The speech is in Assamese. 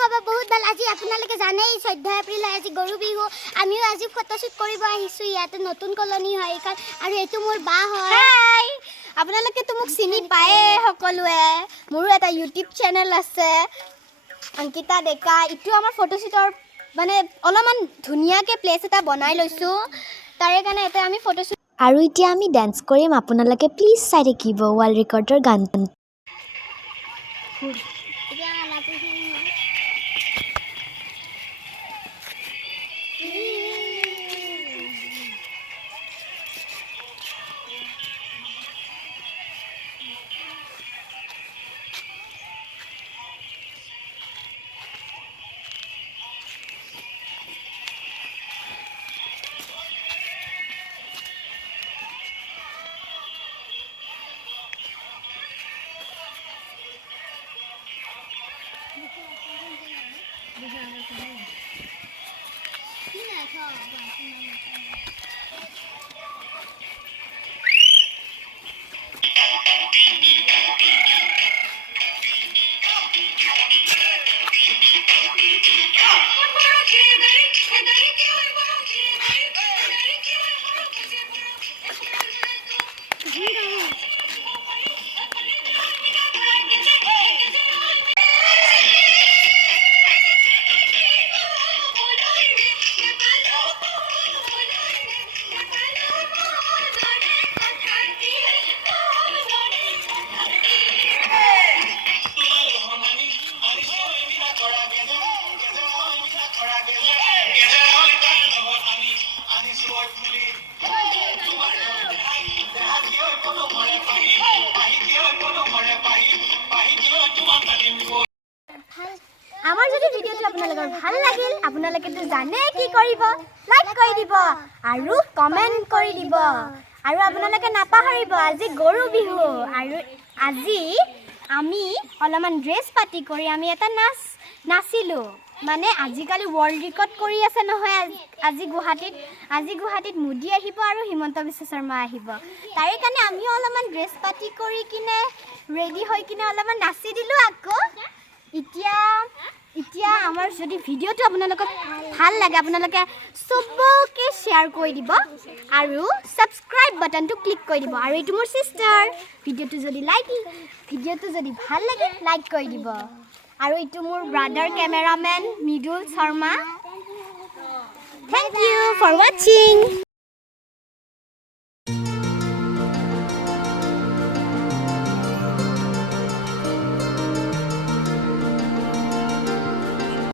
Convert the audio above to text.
খবৰ বহুত ভাল আজি আপোনালোকে জানেই 14 এপ্ৰিল আজি গৰু বিহু আমিও আজি ফটোশুট কৰিব আহিছো ইয়াতে নতুন কলনী হয় আৰু এটো মোৰ বা হয় হাই আপোনালোকে তো মোক চিনি পায়ে সকলোৱে মোৰো এটা ইউটিউব চেনেল আছে অংকিতা ডেকা ইটো আমাৰ ফটোশুটৰ মানে অলপমান ধুনিয়াকে প্লেস এটা বনাই লৈছো তাৰে কাৰণে এটা আমি ফটোশুট আৰু এতিয়া আমি ডান্স কৰিম আপোনালোকে প্লিজ চাই থাকিব ওয়াল ৰেকৰ্ডৰ গান আমাৰ যদি ভিডিওটো আপোনালোকৰ ভাল লাগিল আপোনালোকে তো জানে কি কৰিব লাইক কৰি দিব আৰু কমেন্ট কৰি দিব আৰু আপোনালোকে নাপাহৰিব আজি গৰু বিহু আৰু আজি আমি অলপমান ড্ৰেছ পাতি কৰি আমি এটা নাচিলো মানে আজিকালি ওয়াৰ্ল্ড ৰেকৰ্ড কৰি আছে নহয় আজি গুৱাহাটীত মোদী আহিব আৰু হিমন্ত বিশ্ব শৰ্মা আহিব তাৰে কাৰণে আমি অলপমান ড্ৰেছ পাতি কৰি কিনে ৰেডি হৈ কিনে অলপমান নাচি দিলো আকৌ এতিয়া আমাৰ যদি ভিডিওটো আপোনালোকক ভাল লাগে আপোনালোকে সবকে শেয়াৰ কৰি দিব আৰু সাবস্ক্ৰাইব বাটনটো ক্লিক কৰি দিব আৰু এইটো মোৰ সিস্টাৰ ভিডিওটো যদি ভাল লাগে লাইক কৰি দিব আৰু এইটো মোৰ brother cameraman Mridul Sharma thank you for watching